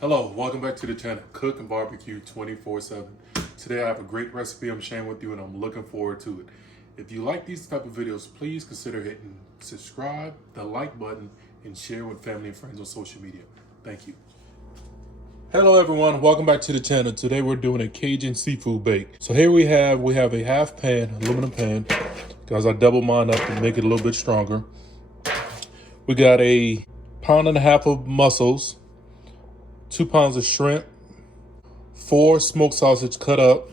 Hello, welcome back to the channel, Cook and Barbecue 24/7. Today I have a great recipe I'm sharing with you and I'm looking forward to it. If you like these type of videos, please consider hitting subscribe, the like button, and share with family and friends on social media. Thank you. Hello everyone, welcome back to the channel. Today we're doing a Cajun seafood bake. So here we have a half pan, aluminum pan, because I doubled mine up to make it a little bit stronger. We got a 1.5 pounds of mussels, 2 pounds of shrimp, 4 smoked sausage cut up,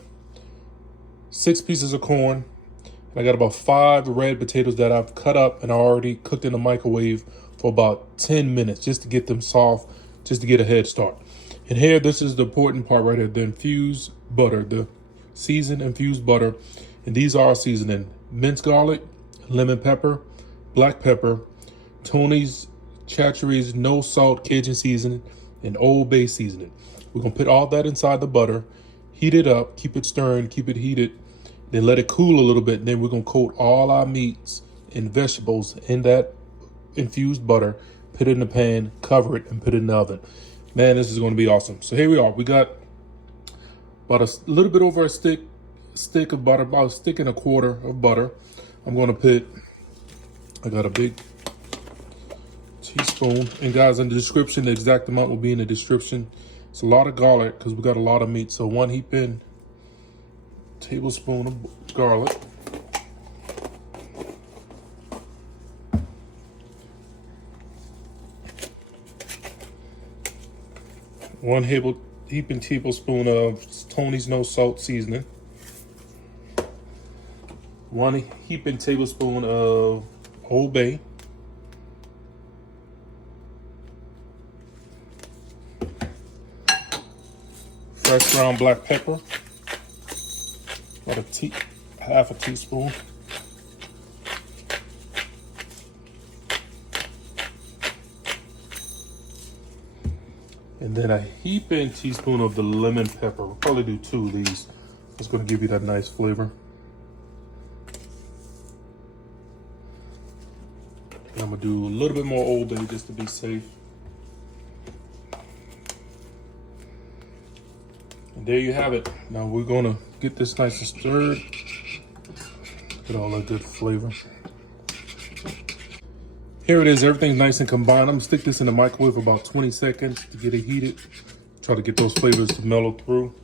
6 pieces of corn, and I got about 5 red potatoes that I've cut up and already cooked in the microwave for about 10 minutes just to get them soft, just to get a head start. And here, this is the important part right here, the infused butter, the seasoned infused butter. And these are our seasoning: minced garlic, lemon pepper, black pepper, Tony's Chareres no salt Cajun seasoning, and Old Bay seasoning. We're gonna put all that inside the butter, heat it up, keep it stirring, keep it heated, then let it cool a little bit. And then we're gonna coat all our meats and vegetables in that infused butter, put it in the pan, cover it, and put it in the oven. Man, this is gonna be awesome. So here we are. We got about a little bit over a stick of butter, about a stick and a quarter of butter. I'm gonna I got a big teaspoon, and guys, in the description, the exact amount will be in the description. It's a lot of garlic because we got a lot of meat. So 1 heaping tablespoon of garlic, 1 heaping tablespoon of Tony's no salt seasoning, 1 heaping tablespoon of Old Bay, fresh ground black pepper, about half a teaspoon, and then a heaping teaspoon of the lemon pepper. We'll probably do 2 of these. It's going to give you that nice flavor. And I'm going to do a little bit more Old Bay just to be safe. And there you have it. Now we're going to get this nice and stirred. Get all that good flavor. Here it is, everything's nice and combined. I'm gonna stick this in the microwave for about 20 seconds to get it heated. Try to get those flavors to mellow through.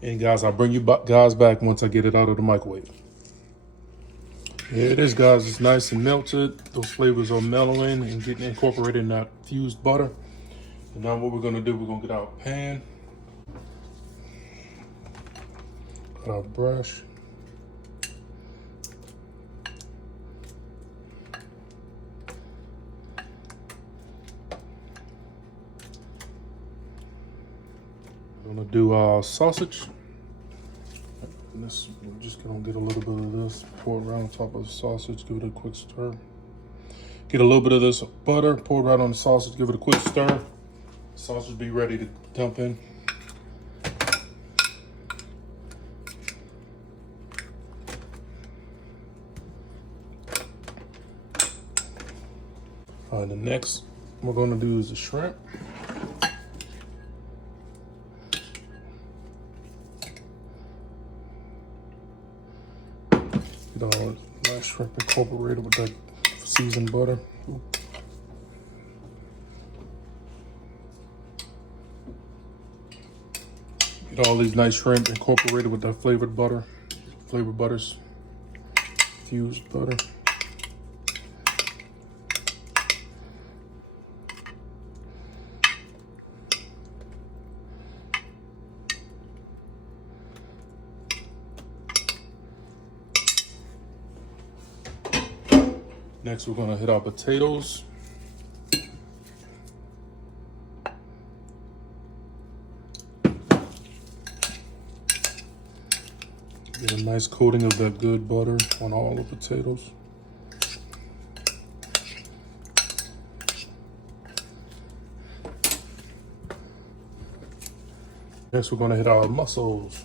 And guys, I'll bring you guys back once I get it out of the microwave. Here it is, guys, it's nice and melted. Those flavors are mellowing and getting incorporated in that fused butter. And now what we're gonna do, we're gonna get our pan, got our brush. We're gonna do our sausage. We're just gonna get a little bit of this, pour it right on top of the sausage, give it a quick stir. Get a little bit of this butter, pour it right on the sausage, give it a quick stir. Sausage be ready to dump in. All right, the next we're gonna do is the shrimp. Get all nice shrimp incorporated with that seasoned butter. Get all these nice shrimp incorporated with that flavored butters, fused butter. Next, we're gonna hit our potatoes. Get a nice coating of that good butter on all the potatoes. Next, we're gonna hit our mussels.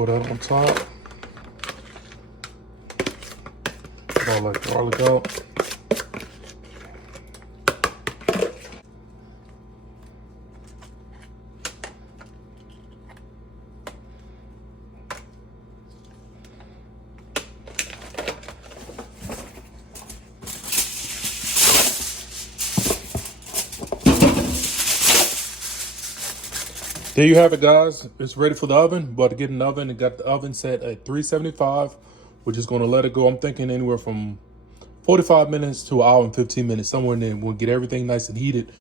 Pour that on top. Put all that garlic out. There you have it, guys. It's ready for the oven. About to get in the oven and got the oven set at 375. We're just going to let it go. I'm thinking anywhere from 45 minutes to an hour and 15 minutes, somewhere in there. We'll get everything nice and heated.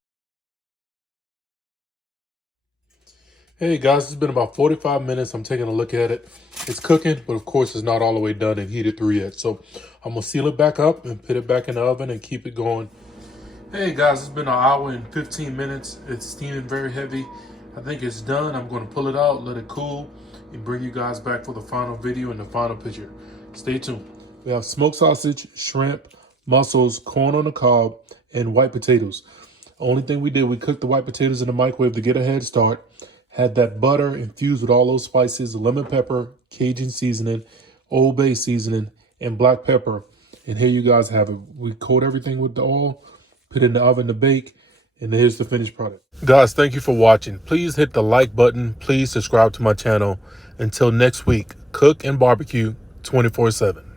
Hey guys, it's been about 45 minutes. I'm taking a look at it. It's cooking, but of course it's not all the way done and heated through yet. So I'm gonna seal it back up and put it back in the oven and keep it going. Hey guys, it's been an hour and 15 minutes. It's steaming very heavy. I think it's done. I'm gonna pull it out, let it cool, and bring you guys back for the final video and the final picture. Stay tuned. We have smoked sausage, shrimp, mussels, corn on the cob, and white potatoes. Only thing we did, we cooked the white potatoes in the microwave to get a head start. Had that butter infused with all those spices, lemon pepper, Cajun seasoning, Old Bay seasoning, and black pepper. And here you guys have it. We coat everything with the oil, put it in the oven to bake, and here's the finished product. Guys, thank you for watching. Please hit the like button. Please subscribe to my channel. Until next week, cook and barbecue 24/7.